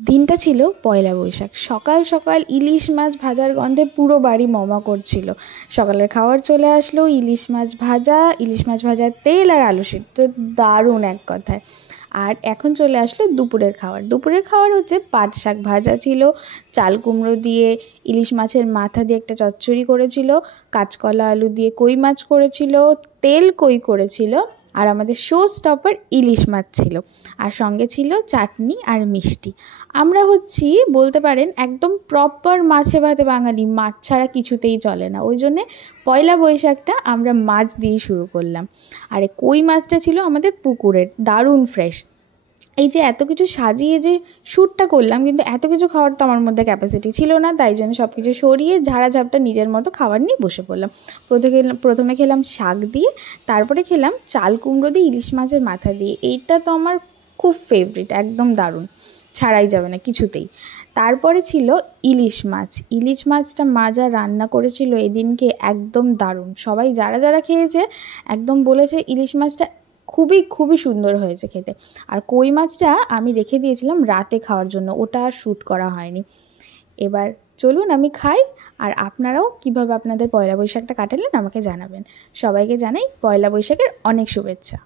দিনটা ছিল পয়লা বৈশাখ। সকাল সকাল ইলিশ মাছ ভাজার গন্ধে পুরো বাড়ি মমা করছিল। সকালের খাবার চলে আসলো, ইলিশ মাছ ভাজা, ইলিশ মাছ ভাজার তেল আর আলু সিদ্ধ, দারুণ এক কথায়। আর এখন চলে আসলো দুপুরের খাবার। দুপুরের খাবার হচ্ছে পাট শাক ভাজা ছিল, চাল কুমড়ো দিয়ে ইলিশ মাছের মাথা দিয়ে একটা চচ্চড়ি করেছিল, কাঁচকলা আলু দিয়ে কই মাছ করেছিল, তেল কই করেছিল, আর আমাদের শো স্টপার ইলিশ মাছ ছিল, আর সঙ্গে ছিল চাটনি আর মিষ্টি। আমরা হচ্ছি বলতে পারেন একদম প্রপার মাছে ভাতে বাঙালি, মাছ ছাড়া কিছুতেই চলে না। ওই জন্যে পয়লা বৈশাখটা আমরা মাছ দিয়েই শুরু করলাম। আর কই মাছটা ছিল আমাদের পুকুরের, দারুণ ফ্রেশ। এই যে এত কিছু সাজিয়ে যে শ্যুটটা করলাম, কিন্তু এত কিছু খাওয়ার তো আমার মধ্যে ক্যাপাসিটি ছিল না, তাই জন্য সব কিছু সরিয়ে ঝাড়াঝাপটা নিজের মতো খাবার নিয়ে বসে পড়লাম। প্রথমে খেলাম শাক দিয়ে, তারপরে খেলাম চাল কুমড়ো দিয়ে ইলিশ মাছের মাথা দিয়ে। এইটা তো আমার খুব ফেভারিট, একদম দারুণ, ছাড়াই যাবে না কিছুতেই। তারপরে ছিল ইলিশ মাছ। ইলিশ মাছটা মা যা রান্না করেছিল এদিনকে, একদম দারুণ। সবাই যারা যারা খেয়েছে একদম বলেছে ইলিশ মাছটা খুবই খুবই সুন্দর হয়েছে খেতে। আর কই মাছটা আমি রেখে দিয়েছিলাম রাতে খাওয়ার জন্য, ওটা আর শ্যুট করা হয়নি। এবার চলুন আমি খাই, আর আপনারাও কিভাবে আপনাদের পয়লা বৈশাখটা কাটালেন আমাকে জানাবেন। সবাইকে জানাই পয়লা বৈশাখের অনেক শুভেচ্ছা।